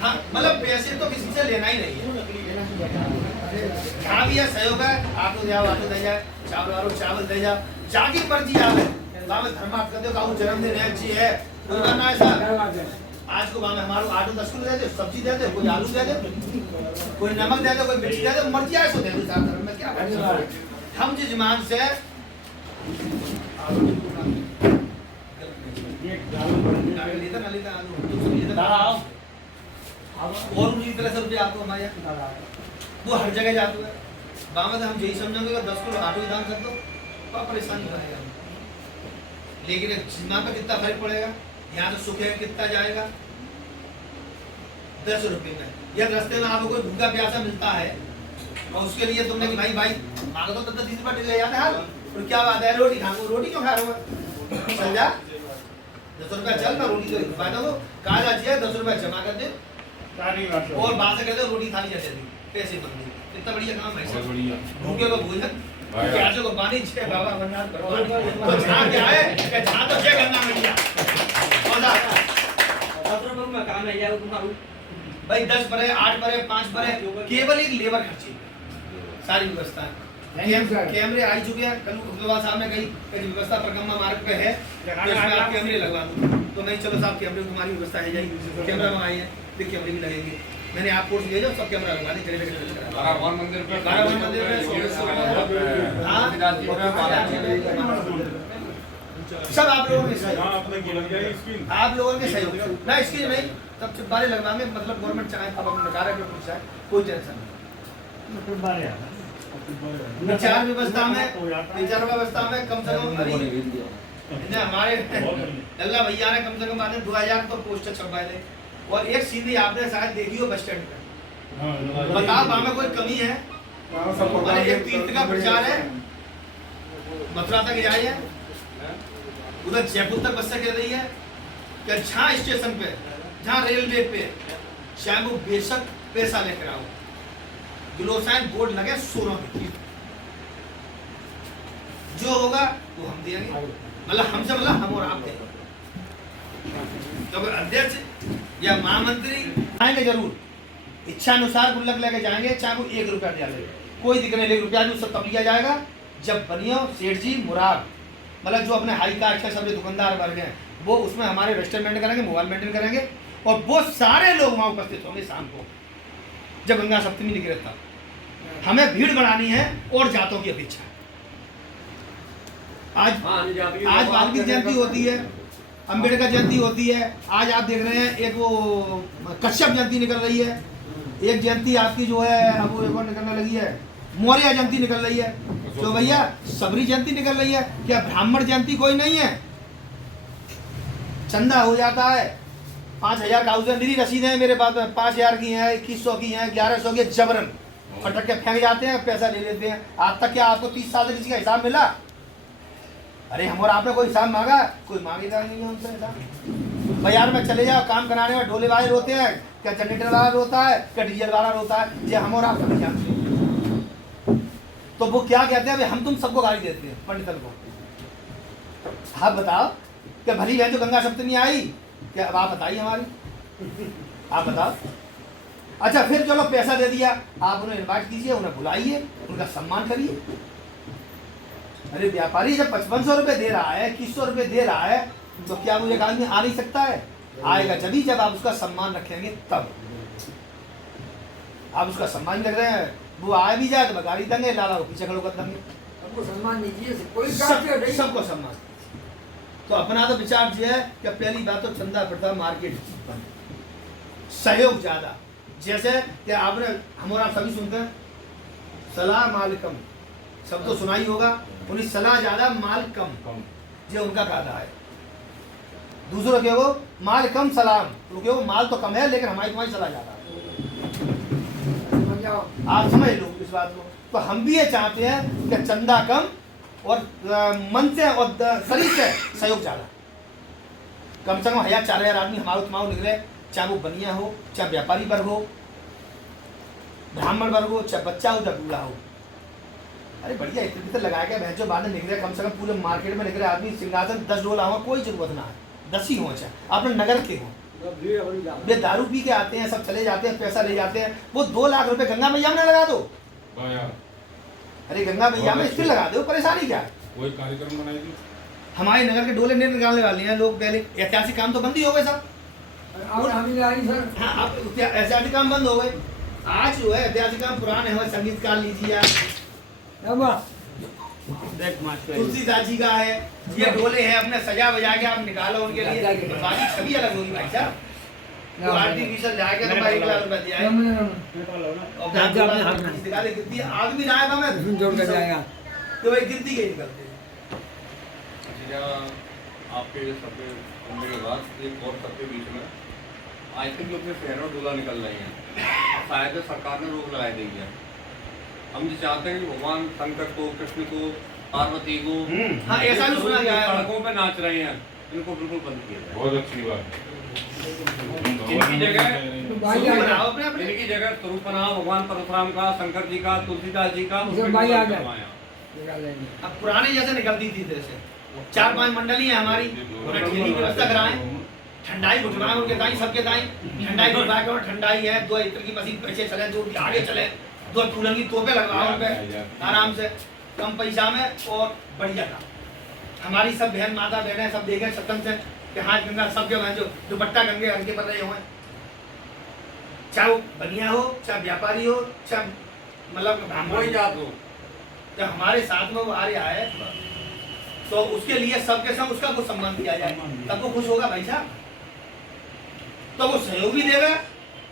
हाँ मतलब पैसे तो किसी से लेना ही नहीं है। जहाँ भी है सहयोग है, आटो दे जाए, चावल वालो चावल दे जाओ, जाकी मर्जी आवे बाबा धर्मार्थ कर दो, काऊ जन्मदिन है जी है कोई करना है सर। आज को बाबा हमारो आटो 10 किलो दे दे, सब्जी दे दे, कोई आलू दे दे, कोई नमक दे दे, कोई मिर्ची दे दे, मर्जी आए सो दे दो साहब। धर्म में क्या हम जिस ईमान से और उन्हीं तरह से रुपये आपको हमारे वो हर जगह जाते हैं। बामद हम यही समझेंगे कि 10 किलो आटो दान कर दो तो परेशानी बनेगा, लेकिन सीमा का कितना फर्क पड़ेगा। यहाँ से सुखे कितना जाएगा 10 रुपये में। या रास्ते में आपको कोई भूखा प्यासा मिलता है और उसके लिए तुमने कि भाई मांगो तो 10 रुपये ले जाते हैं, तो क्या बात है रोटी खाओ, रोटी क्यों खा रहे हो समझा। 10 रुपया चल ना रोटी तो फायदा हो कहा जाती है, 10 रुपया जमा कर दे और बात से कहते रोटी थाली जाती है पैसे बंद। कितना बढ़िया काम है सर, भूखे को भोजन प्यासे को पानी छे बाबा वरना तो जहाँ क्या है कि जहाँ तो छे करना बढ़िया मजा 10 रुपये में काम है यार तुम्हारा भाई 10 परे 8 परे 5 परे केवल एक लेबर खर्ची सारी व्यवस्था है। कैमरे आ चुके हैं, कल खुदवा साहब ने कही व्यवस्था परगम्मा मार्ग पे है तो इसमें आप कैमरे लगवा दो, तो नहीं चलो साहब कैमरे तुम्हारी व्यवस्था है जाएगी, कैमरा मंगाई है देख कैमरे भी लगेंगे। मैंने आप कोर्स भेजो सब कैमरा लगवा दें। कारावान मंदिर पे सब आप लोगों के सहयोग ना स्क्रीन नहीं सब बारे लगवाएंगे, मतलब गवर्नमेंट चाहे अब अपने कार्य में पूछा है कोई टेंशन नहीं। विचार व्यवस्था में कम से कम हमारे लल्ला भैया ने कम से कम 2000 तो पोस्टर छपवाए थे और एक सीधी आपने शायद देखी हो बस स्टैंड पे। बताओ वहां में कोई कमी है? एक तीर्थ का प्रचार है, मथुरा तक जाए है, उधर जयपुर तक बस कर रही है कि जहाँ स्टेशन पे जहाँ रेलवे पे चाहे वो बेशक पैसा लेकर आओ, ग्लोसाइन बोर्ड लगे 16 जो होगा वो हम देंगे, मतलब हमसे मतलब हम और आप देंगे। तो अगर अध्यक्ष या महामंत्री आएंगे जरूर इच्छा अनुसार गुल्लक लेके जाएंगे, चाहे वो 1 रुपया दिया ले, कोई दिक्कत नहीं, 1 रुपया भी उससे तब लिया जाएगा जब बनियो सेठ जी मुराद मतलब जो अपने हाई कास्ट के सब दुकानदार वर्ग हैं वो उसमें हमारे रजिस्टर मेंटेन करेंगे, मोबाइल मेंटेन करेंगे और वो सारे लोग वहाँ उपस्थित होंगे शाम को जब गंगा सप्तमी निकले तब। हमें भीड़ बढ़ानी है और जातों की अपेक्षा। आज वाल्मीकि जयंती होती है, अंबेडकर जयंती होती है, आज आप देख रहे हैं एक वो कश्यप जयंती निकल रही है, एक जयंती आपकी जो है अब वो एक और निकलने लगी है, मौर्य जयंती निकल रही है, तो भैया सबरी जयंती निकल रही है। क्या ब्राह्मण जयंती कोई नहीं है? चंदा हो जाता है 5000 का निरी रसीदें मेरे पास 5000 की हैं, 2100 की हैं, 1100 की, जबरन फटक के फेंक जाते हैं, पैसा ले लेते हैं। आज तक क्या आपको 30 साल से किसी का हिसाब मिला? अरे हम और आपने कोई हिसाब मांगा? कोई मांगेगा नहीं है उनसे हिसाब। बाजार में चले जाओ, काम कराने में ढोले वाले रोते हैं, क्या जनरेटर वाला रोता है, क्या डीजल वाला रोता है, ये हम और आप सभी जानते हैं। तो वो क्या कहते हैं हम तुम सबको गाली देते हैं पंडितन को। आप बताओ क्या भली बहन जो गंगा सप्तमी आई, क्या अब आप बताइए हमारी, आप बताओ। अच्छा फिर चलो पैसा दे दिया, आप उन्हें इन्वाइट कीजिए, उन्हें बुलाइए, उनका सम्मान करिए। अरे व्यापारी जब 5500 रुपये दे रहा है, 2100 रुपये दे रहा है, तो क्या वो एक आदमी आ नहीं सकता है? आएगा जभी जब आप उसका सम्मान रखेंगे तब। आप उसका सम्मान रख रहे हैं, वो आए भी जाए तो गाड़ी देंगे, लाला को पीछे खड़ो कर देंगे। सबको सम्मान दीजिए, कोई सबको सम्मान। तो अपना तो विचार जो है कि पहली बात तो चंदा प्रथा मार्केट सहयोग ज्यादा, जैसे कि आपने हम और आप सभी सुनते हैं सलाह माल कम, सब तो सुना ही होगा, उन्हें सलाह ज्यादा माल कम, ये उनका कहना है। दूसरों के वो माल कम सलाम, क्योंकि वो माल तो कम है लेकिन हमारी तुम्हारी सलाह ज्यादा है। आप समझ लो इस बात को। तो हम भी ये चाहते हैं कि चंदा कम और मन से और शरीर से सहयोग ज्यादा। कम से कम 1000-4000 आदमी हमारे तुम्हारे निकले, चाहे वो बनिया हो, चाहे व्यापारी वर्ग हो, ब्राह्मण वर्ग हो, चाहे बच्चा हो, चाहे बूढ़ा हो। अरे बढ़िया इतने लगाया गया भैंसो बाद में निकले, कम से कम पूरे मार्केट में निकले आदमी सिंहासन 10 डोला हो, कोई जरूरत ना है। 10 ही हो, अच्छा अपने नगर के हो, वे दारू पी के आते हैं, सब चले जाते हैं, पैसा ले जाते हैं, वो 2 लाख रुपए गंगा मैया में लगा दो। हाँ यार, अरे गंगा मैया में स्थिर लगा दो, परेशानी क्या है? वही कार्यक्रम बनाई थी। हमारे नगर के डोले नहीं निकालने वाले हैं लोग, पहले ऐतिहासिक काम तो बंद ही हो गए सब। सर हाँ, अब ऐतिहासिक काम बंद हो गए। आज जो है ऐतिहासिक काम पुराने हैं, संगीतकार लीजिए आप, तुलसीदास जी का है, ये डोले हैं, अपने सजा बजा के आप निकालो उनके लिए, बाकी छवि अलग होगी भाई साहब। तो आर्टिफिशियल जाएगा तो भाई 1 लाख रुपया दिया है, और दिखा दे कितनी आदमी रहा है मैं जोड़ कर जाएगा। तो भाई गिनती के निकलते हैं। आपके सबके सुनने के बाद एक और सबके बीच में आई थिंक जो अपने शहर में डोला निकल रही हैं, शायद सरकार ने रोक लगाई दी है। हम जो चाहते हैं कि भगवान शंकर को, कृष्ण को, पार्वती को, हाँ ऐसा भी सुना गया है, सड़कों पे नाच रहे हैं, इनको बिल्कुल बंद किया जाए। बहुत अच्छी बात है। इनकी जगह बनाओ अपने अपने। इनकी जगह स्वरूप बनाओ भगवान परशुराम का, शंकर जी का, तुलसीदास जी का, उसे भाई आ जाए। करवाया। अब पुराने जैसे निकलती थी जैसे 4-5 मंडली है हमारी, उन्हें ठेली की व्यवस्था कराएं, ठंडाई घुटवाएं उनके दाई, सबके दाई ठंडाई घुटवा के, और ठंडाई है 2 लीटर की मशीन पीछे चले, जो आगे चले, 2 कूलर की तोपे लगवाओ उन पे आराम से, कम पैसा में और बढ़िया काम। हमारी सब बहन माता बहनें सब देखें सतम से कि हाथ गंगा सबके वहाँ जो दुपट्टा गंगे हल्के पर रहे हुए, चाहे वो बनिया हो, चाहे व्यापारी हो, चाहे मतलब ब्राह्मण वही जात हो। जब हमारे साथ में वो आ रहा है तो उसके लिए सबके संग उसका कुछ सम्मान दिया जाए, तब वो खुश होगा भाई साहब, तो वो सहयोग भी देगा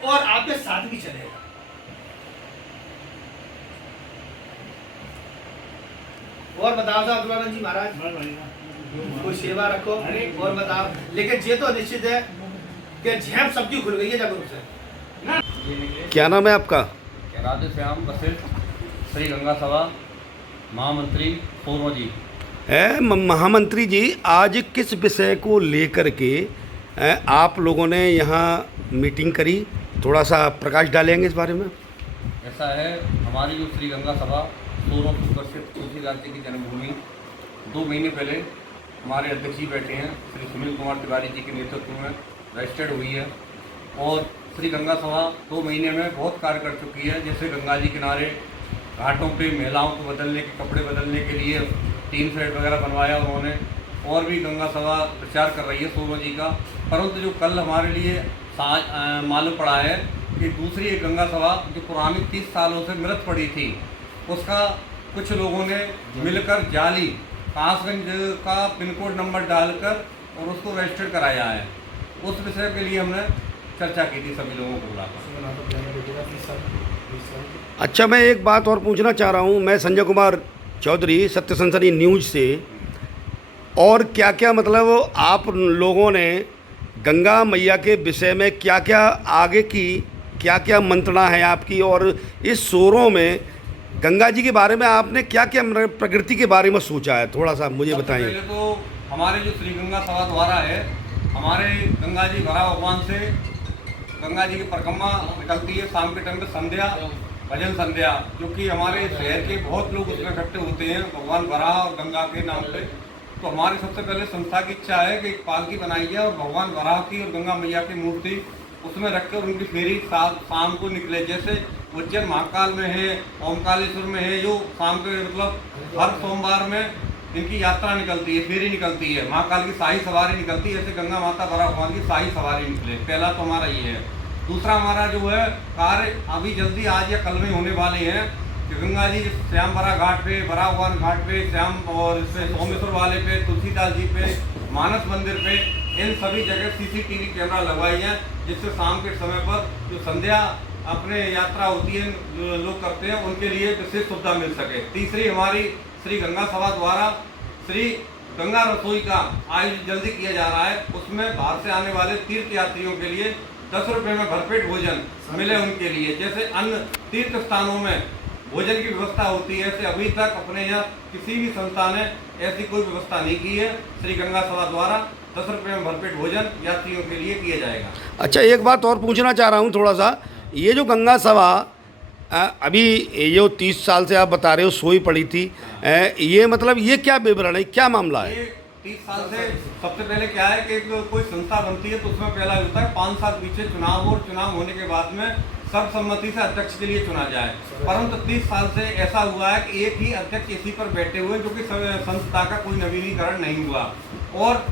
और आपके साथ भी चलेगा। और बताओ साहब अब्दुल जी महाराज, कोई सेवा रखो और बताओ, लेकिन ये तो निश्चित है कि झेप सबकी खुल गई है जागरूक से। क्या नाम है आपका? राधे श्याम वशिष्ठ, श्री गंगा सभा महामंत्री पूर्व जी। महामंत्री जी, आज किस विषय को लेकर के आप लोगों ने यहाँ मीटिंग करी, थोड़ा सा प्रकाश डालेंगे इस बारे में? ऐसा है, हमारी जो श्री गंगा सभा सोरों सुप्रसिद्ध तुलसीदास जी की जन्मभूमि 2 महीने पहले हमारे अध्यक्ष जी बैठे हैं, श्री सुनील कुमार तिवारी जी के नेतृत्व में रजिस्टर्ड हुई है, और श्री गंगा सभा 2 महीने में बहुत कार्य कर चुकी है। जैसे गंगा जी किनारे घाटों पे महिलाओं को बदलने के, कपड़े बदलने के लिए 3 सेट वगैरह बनवाया उन्होंने, और भी गंगा सभा प्रचार कर रही है सोनो जी का। परंतु जो कल हमारे लिए मालूम पड़ा है कि दूसरी एक गंगा सभा जो पुरानी 30 सालों से मृत पड़ी थी, उसका कुछ लोगों ने मिलकर जाली कासगंज का पिन कोड नंबर डालकर और उसको रजिस्टर कराया है। उस विषय के लिए हमने चर्चा की थी सभी लोगों को बुलाकर। अच्छा, मैं एक बात और पूछना चाह रहा हूँ। मैं संजय कुमार चौधरी, सत्य सनसनी न्यूज से। और क्या क्या मतलब आप लोगों ने गंगा मैया के विषय में क्या क्या आगे की क्या क्या मंत्रणा है आपकी, और इस शोरों में गंगा जी के बारे में आपने क्या क्या प्रकृति के बारे में सोचा है, थोड़ा सा मुझे बताएं। पहले तो हमारे जो श्री गंगा सभा द्वारा है, हमारे गंगा जी भरा भगवान से गंगा जी की परिक्रमा निकलती है शाम के टाइम पे, संध्या भजन संध्या, जो कि हमारे शहर के बहुत लोग उसमें इकट्ठे होते हैं भगवान भरा और गंगा के नाम पे। तो हमारी सबसे पहले संस्था की इच्छा है कि एक पालकी बनाई जाए और भगवान वराह की और गंगा मैया की मूर्ति उसमें रखकर उनकी फेरी शाम को निकले। जैसे उज्जैन महाकाल में है, ओमकालेश्वर में है, जो शाम के मतलब हर सोमवार में इनकी यात्रा निकलती है, फेरी निकलती है, महाकाल की शाही सवारी निकलती है। ऐसे गंगा माता वराह भगवान की शाही सवारी निकले। पहला तो हमारा ये है। दूसरा हमारा जो है कार्य अभी जल्दी आज या कल में होने वाले हैं कि गंगा जी श्याम बरा घाट पे, बरा भगवान घाट पे, श्याम और सोमेश्वर वाले पे, तुलसीदास जी पे, मानस मंदिर पे, इन सभी जगह CCTV कैमरा लगवाई हैं, जिससे शाम के समय पर जो संध्या अपने यात्रा होती है लोग करते हैं, उनके लिए विशेष सुविधा मिल सके। तीसरी हमारी श्री गंगा सभा द्वारा श्री गंगा रसोई का आयोजन जल्दी किया जा रहा है। उसमें बाहर से आने वाले तीर्थ यात्रियों के लिए 10 रुपये में भरपेट भोजन मिले उनके लिए। जैसे अन्य तीर्थ स्थानों में भोजन की व्यवस्था होती है, ऐसे अभी तक अपने यहाँ किसी भी संस्था ने ऐसी कोई व्यवस्था नहीं की है। श्री गंगा सभा द्वारा 10 रुपये में भरपेट भोजन यात्रियों के लिए किया जाएगा। अच्छा, एक बात और पूछना चाह रहा हूँ थोड़ा सा। ये जो गंगा सभा अभी ये जो 30 साल से आप बता रहे हो सोई पड़ी थी, ये मतलब ये क्या विवरण है, क्या मामला है? ये 30 साल से सबसे पहले क्या है कि कोई संस्था बनती है तो उसमें पहला होता है 5 साल पीछे चुनाव, और चुनाव होने के बाद में सर्वसम्मति से अध्यक्ष के लिए चुना जाए। परंतु 30 साल से ऐसा हुआ है कि एक ही अध्यक्ष इसी पर बैठे हुए, जो कि संस्था का कोई नवीनीकरण नहीं हुआ, और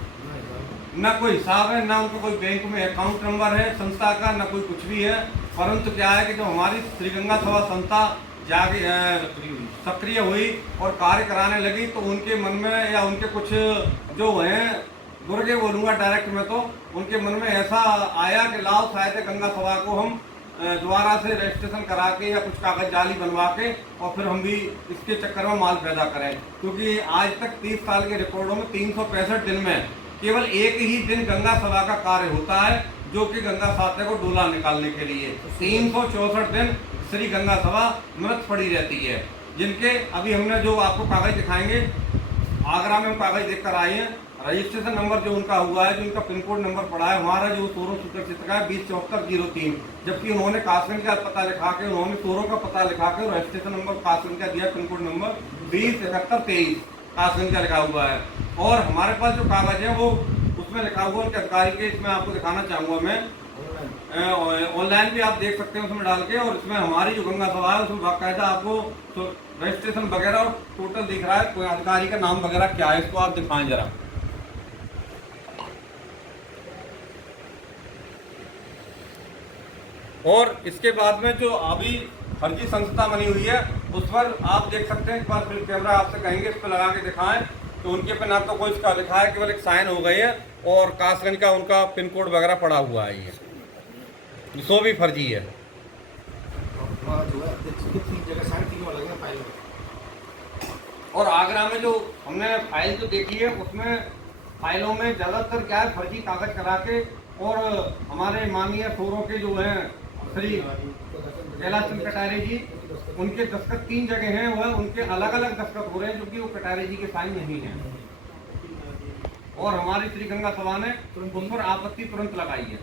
न कोई हिसाब है, न उनका कोई बैंक में अकाउंट नंबर है संस्था का, न कोई कुछ भी है। परंतु क्या है कि जो हमारी श्री गंगा सभा संस्था जागे सक्रिय हुई और कार्य कराने लगी, तो उनके मन में या उनके कुछ जो हैं दुर्गे बोलूँगा डायरेक्ट में, तो उनके मन में ऐसा आया कि लाओ शायद गंगा सभा को हम दोबारा से रजिस्ट्रेशन करा के या कुछ कागज जाली बनवा के और फिर हम भी इसके चक्कर में माल पैदा करें। क्योंकि आज तक 30 साल के रिकॉर्डों में 365 दिन में केवल एक ही दिन गंगा सभा का कार्य होता है, जो कि गंगा साते को डोला निकालने के लिए। 364 दिन श्री गंगा सभा मृत पड़ी रहती है, जिनके अभी हमने जो आपको कागज दिखाएंगे, आगरा में हम कागज देखकर आए हैं। रजिस्ट्रेशन नंबर जो उनका हुआ है, जो उनका पिन कोड नंबर पड़ा है, हमारा जो सोरो सूत्र चित्र का है 207403, जबकि उन्होंने कासगंज का पता लिखा के, उन्होंने सोरो का पता लिखा के रजिस्ट्रेशन नंबर कासगंज का दिया, पिन कोड नंबर 207123 कासगंज का लिखा हुआ है। और हमारे पास जो कागज है वो उसमें लिखा हुआ उनके अधिकारी के, इसमें आपको दिखाना चाहूँगा मैं, ऑनलाइन भी आप देख सकते हैं उसमें डाल के। और इसमें हमारी जो गंगा सभा है उसमें बाकायदा आपको तो रजिस्ट्रेशन वगैरह और टोटल दिख रहा है, कोई अधिकारी का नाम वगैरह क्या है, इसको आप दिखाएं जरा। और इसके बाद में जो अभी फर्जी संस्था बनी हुई है उस पर आप देख सकते हैं, एक बार फिर कैमरा आपसे कहेंगे इस पर लगा के दिखाएं, तो उनके पे ना तो कोई इसका लिखा है, केवल एक साइन हो गई है और कासगंज का उनका पिन कोड वगैरह पड़ा हुआ है, ये सो भी फर्जी है। और आगरा में जो हमने फाइल जो देखी है उसमें फाइलों में ज़्यादातर क्या है, फर्जी कागज करा के, और हमारे माननीय सोरों के जो हैं श्री कैलाश चंद्र कटारे जी, उनके दस्तखत 3 जगह हैं, वह उनके अलग अलग दस्तखत हो रहे हैं, जो कि वो कटारे जी के साइन नहीं है। और हमारी श्री गंगा सभा ने उन पर आपत्ति तुरंत लगाई है।